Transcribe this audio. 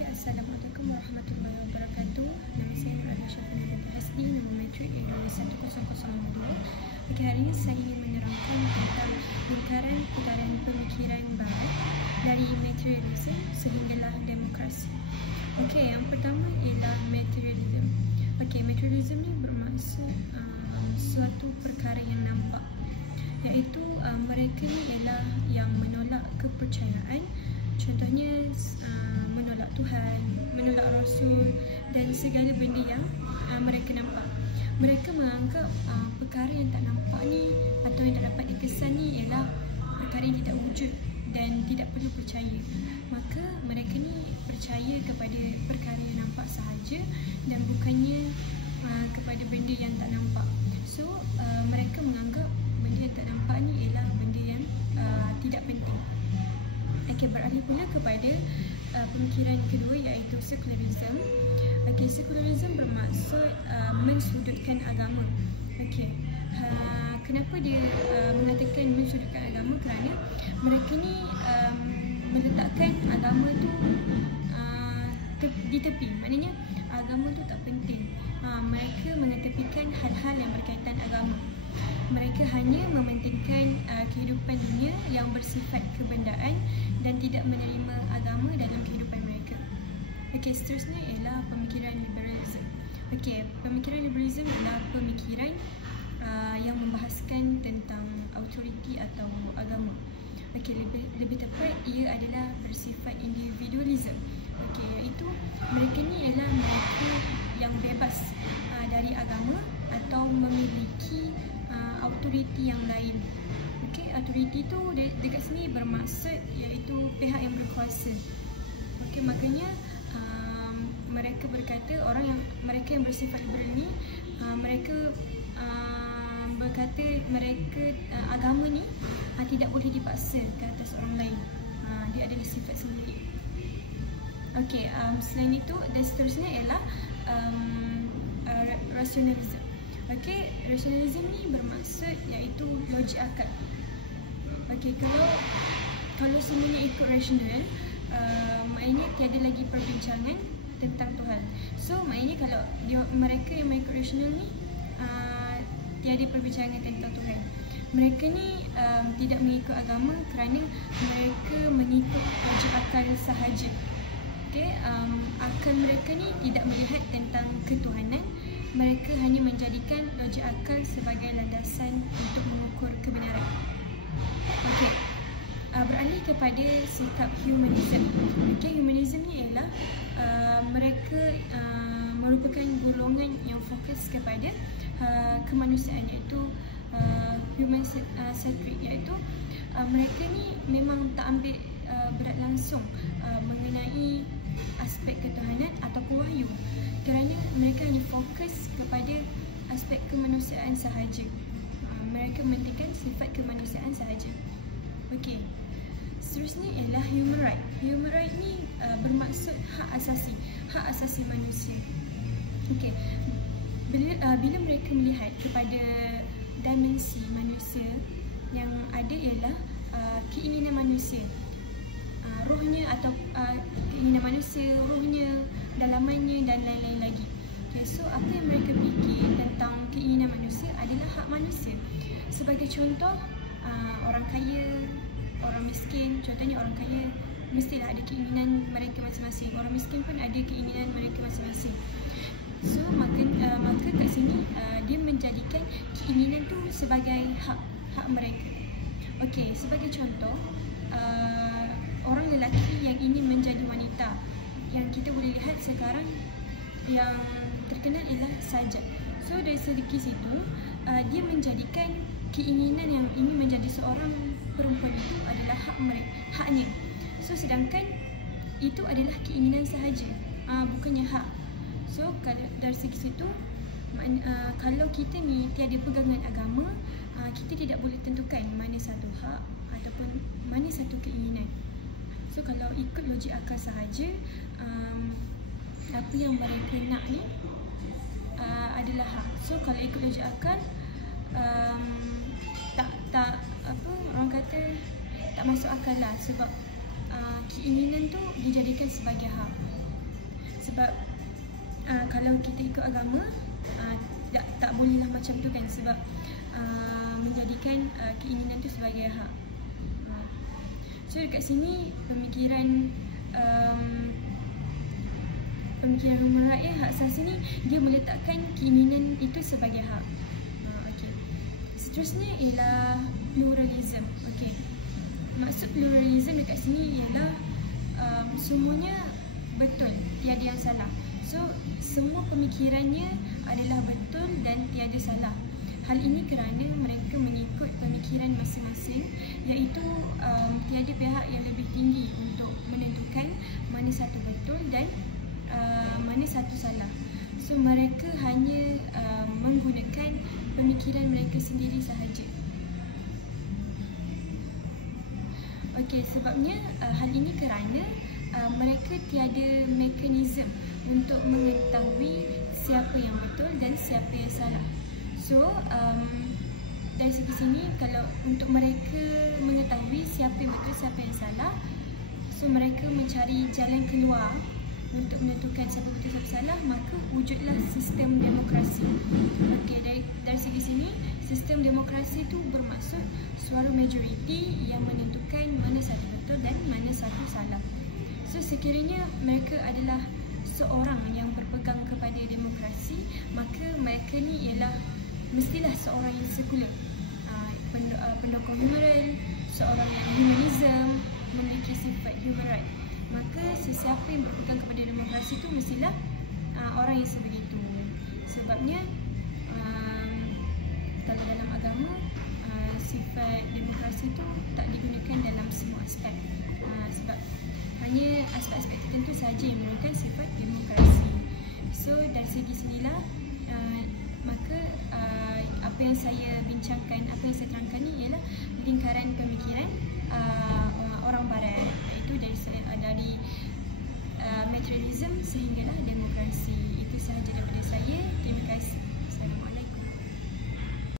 Assalamualaikum warahmatullahi wabarakatuh. Nama saya Nur Alia Syafina binti Hasni, nombor matrik A21002. Hari ini saya ingin menerangkan tentang lingkaran pemikiran barat dari materialism sehinggalah demokrasi. Yang pertama ialah materialism. Materialism ni bermaksud suatu perkara yang nampak, iaitu mereka ni ialah yang menolak kepercayaan. Contohnya menolak Tuhan, menolak Rasul dan segala benda yang mereka nampak. Mereka menganggap perkara yang tak nampak ni atau yang tak dapat dikesan ni ialah perkara yang tidak wujud dan tidak perlu percaya. Maka mereka ni percaya kepada perkara yang nampak sahaja dan bukannya kepada benda yang tak nampak. So mereka menganggap benda yang tak nampak ni ialah benda yang tidak penting. Beralih pula kepada pemikiran kedua, iaitu secularism. Secularism bermaksud mensudutkan agama. Kenapa dia mengatakan mensudutkan agama? Kerana mereka ni meletakkan agama tu di tepi. Maknanya agama tu tak penting. Mereka mengetepikan hal-hal yang berkaitan agama. Mereka hanya mementingkan kehidupan dunia yang bersifat kebendaan dan tidak menerima agama dalam kehidupan mereka. Seterusnya ialah pemikiran liberalism. Pemikiran liberalism adalah pemikiran yang membahaskan tentang autoriti atau agama. Lebih tepat, ia adalah bersifat individualism. Iaitu mereka ni ialah mereka yang bebas dari agama atau memiliki autoriti yang lain. Autoriti tu dekat sini bermaksud iaitu pihak yang berkuasa. Makanya mereka berkata mereka yang bersifat liberal ni mereka berkata mereka agama ni tidak boleh dipaksa ke atas orang lain. Dia adalah sifat sendiri. Selain itu, dan seterusnya ialah rasionalism. Rasionalism ni bermaksud iaitu logik akal. Kalau semuanya ikut rasional, maknanya tiada lagi perbincangan tentang Tuhan. So maknanya kalau mereka yang mengikut rasional ni tiada perbincangan tentang Tuhan. Mereka ni tidak mengikut agama kerana mereka mengikut logik akal sahaja. Akal mereka ni tidak melihat tentang ketuhanan. Mereka hanya menjadikan logik akal sebagai landasan untuk mengukur kebenaran. Beralih kepada sikap humanism. Humanism ni ialah mereka merupakan golongan yang fokus kepada kemanusiaan, iaitu human-centric, iaitu mereka ni memang tak ambil berat langsung mengenai aspek ketuhanan ataupun wahyu, kerana mereka hanya fokus kepada aspek kemanusiaan sahaja. Mereka mementingkan sifat kemanusiaan sahaja. Seterusnya ialah human right. Human right ni bermaksud hak asasi manusia. Bila mereka melihat kepada dimensi manusia, yang ada ialah keinginan manusia, rohnya atau keinginan manusia, rohnya, dalamannya dan lain-lain lagi. So apa yang mereka fikir tentang keinginan manusia adalah hak manusia. Sebagai contoh, orang kaya, orang miskin. Contohnya orang kaya mestilah ada keinginan mereka masing-masing. Orang miskin pun ada keinginan mereka masing-masing. So maka kat sini dia menjadikan keinginan tu sebagai hak mereka. Sebagai contoh, orang lelaki yang ingin menjadi wanita, yang kita boleh lihat sekarang yang terkenal ialah Sajat. So dari segi situ dia menjadikan keinginan yang ingin menjadi seorang perempuan itu adalah haknya. So sedangkan itu adalah keinginan sahaja, bukannya hak. So kalau dari segi situ, kalau kita ni tiada pegangan agama, kita tidak boleh tentukan mana satu hak ataupun mana satu keinginan. So kalau ikut logik akal sahaja, apa yang mereka nak ni adalah hak. So kalau ikut logik akal, orang kata tak masuk akal lah, sebab keinginan tu dijadikan sebagai hak. Sebab kalau kita ikut agama, tak bolehlah macam tu kan, sebab menjadikan keinginan tu sebagai hak. So dekat sini pemikiran human right, hak asasi ni dia meletakkan keinginan itu sebagai hak. Okay. Seterusnya ialah pluralism. Okay. Maksud pluralism dekat sini ialah semuanya betul, tiada yang salah. So semua pemikirannya adalah betul dan tiada salah. Hal ini kerana mereka mengikut pemikiran masing-masing, iaitu tiada pihak yang lebih tinggi untuk menentukan mana satu betul dan mana satu salah. So mereka hanya menggunakan pemikiran mereka sendiri sahaja. Okey, sebabnya hal ini kerana mereka tiada mekanisme untuk mengetahui siapa yang betul dan siapa yang salah. So dari segi sini, kalau untuk mereka mengetahui siapa yang betul, siapa yang salah, so mereka mencari jalan keluar untuk menentukan siapa betul, siapa salah, maka wujudlah sistem demokrasi. Okey, dari segi sini, sistem demokrasi itu bermaksud suara majoriti yang menentukan mana satu betul dan mana satu salah. So sekiranya mereka adalah seorang yang berpegang kepada demokrasi, maka mereka ni ialah mestilah seorang yang sekular, pendukung moral, seorang yang humanism, memiliki sifat human right. Maka sesiapa yang berpegang kepada demokrasi itu mestilah orang yang sebegitu. Sebabnya kalau dalam agama, sifat demokrasi itu tak digunakan dalam semua aspek, sebab hanya aspek-aspek tertentu sahaja yang menggunakan sifat demokrasi. So dari segi sinilah maka apa yang saya bincangkan, apa yang saya terangkan ni ialah lingkaran pemikiran